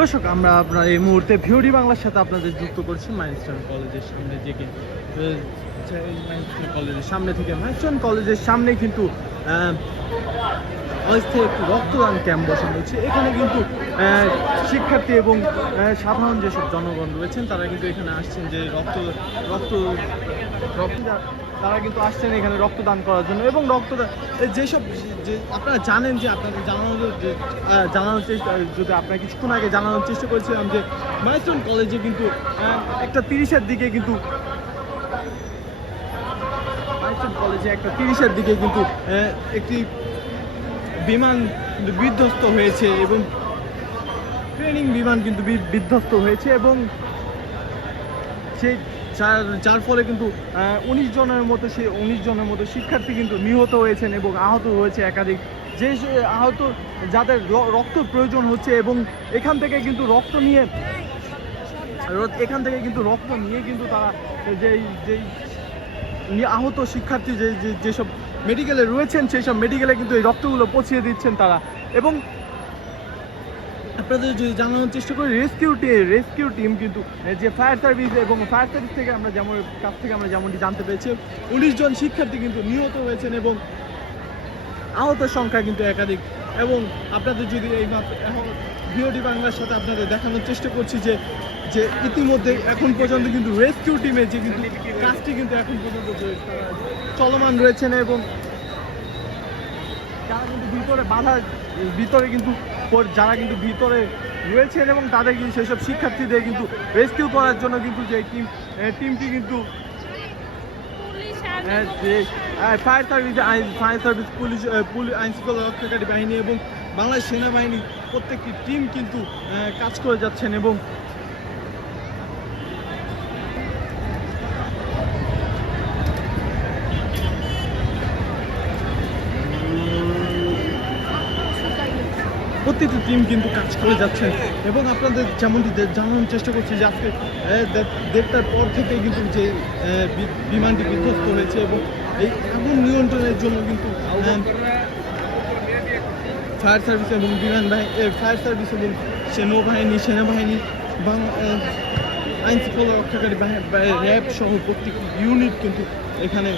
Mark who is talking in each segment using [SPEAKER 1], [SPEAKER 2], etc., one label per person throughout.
[SPEAKER 1] দর্শক, আমরা আপনার এই মুহূর্তে ভিওডি বাংলার সাথে আপনাদের যুক্ত করছি মাইলস্টোন কলেজের সামনে মাইলস্টোন কলেজের সামনে থেকে, মাইলস্টোন কলেজের সামনে কিন্তু অস্থায়ী একটি রক্তদান ক্যাম্প বসানো হয়েছে এখানে কিন্তু শিক্ষার্থী এবং সাধারণ যেসব জনগণ রয়েছেন, তারা কিন্তু এখানে আসছেন যে রক্ত রক্ত রক্ত তারা কিন্তু আসছেন এখানে রক্তদান করার জন্য এবং রক্তদান যেসব যে আপনারা জানেন যে আপনাদের জানানোর যে জানানোর চেষ্টা যদি আপনারা কিছুক্ষণ আগে জানানোর চেষ্টা করেছিলাম যে মাইস্টোন কলেজে কিন্তু একটা তিরিশের দিকে কিন্তু মাইস্টোন কলেজে একটা তিরিশের দিকে কিন্তু একটি বিমান বিধ্বস্ত হয়েছে এবং ট্রেনিং বিমান কিন্তু বিধ্বস্ত হয়েছে এবং সেই যার যার ফলে কিন্তু উনিশ জনের মতো সে উনিশ জনের মতো শিক্ষার্থী কিন্তু নিহত হয়েছেন এবং আহত হয়েছে একাধিক। যে আহত, যাদের রক্ত প্রয়োজন হচ্ছে এবং এখান থেকে কিন্তু রক্ত নিয়ে এখান থেকে কিন্তু রক্ত নিয়ে কিন্তু তারা যেই যেই আহত শিক্ষার্থী যে, যে- যেসব মেডিকেলে রয়েছেন, সেই সব মেডিকেলে কিন্তু এই রক্তগুলো পৌঁছিয়ে দিচ্ছেন তারা। এবং আপনাদের যদি জানানোর চেষ্টা করি রেস্কিউ টিম রেস্কিউ টিম কিন্তু যে ফায়ার সার্ভিস এবং ফায়ার সার্ভিস থেকে আমরা যেমন, কাছ থেকে আমরা যেমনটি জানতে পেরেছি, উনিশ জন শিক্ষার্থী কিন্তু নিহত হয়েছেন এবং আহতের সংখ্যা কিন্তু একাধিক। এবং আপনাদের যদি এই ভিওডি বাংলার সাথে আপনাদের দেখানোর চেষ্টা করছি যে যে ইতিমধ্যে এখন পর্যন্ত কিন্তু রেস্কিউ টিমে যে কিন্তু কাজটি কিন্তু এখন পর্যন্ত চলমান রয়েছেন এবং যারা কিন্তু ভিতরে বাধা, ভিতরে কিন্তু যারা কিন্তু ভিতরে রয়েছেন এবং তাদের কিন্তু সেসব শিক্ষার্থীদের কিন্তু রেস্কিউ করার জন্য কিন্তু যে টিম টিমটি কিন্তু ফায়ার সার্ভিস আইন ফায়ার সার্ভিস পুলিশ পুলিশ আইন শৃঙ্খলা রক্ষাকারী বাহিনী এবং বাংলাদেশ সেনাবাহিনী প্রত্যেকটি টিম কিন্তু কাজ করে যাচ্ছেন এবং প্রতিটি টিম কিন্তু কাজ করে যাচ্ছে। এবং আপনাদের যেমনটি জানানোর চেষ্টা করছি যে আজকে দেড়টার পর থেকে কিন্তু যে বিমানটি বিধ্বস্ত হয়েছে এবং এই আগুন নিয়ন্ত্রণের জন্য কিন্তু ফায়ার সার্ভিস এবং বিমান বাহিনী ফায়ার সার্ভিস এবং সেনাবাহিনী সেনাবাহিনী বাং- আইন শৃঙ্খলা রক্ষাকারী র্যাব সহ প্রত্যেকটি ইউনিট কিন্তু এখানে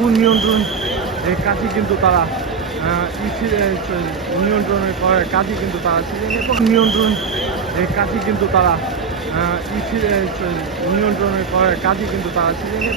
[SPEAKER 1] আগুন নিয়ন্ত্রণ কাজই কাজে কিন্তু তারা নিয়ন্ত্রণের কাজই কিন্তু তারা ছিলেন এবং নিয়ন্ত্রণ কাজই কাজে কিন্তু তারা নিয়ন্ত্রণের কাজই কিন্তু তারা ছিলেন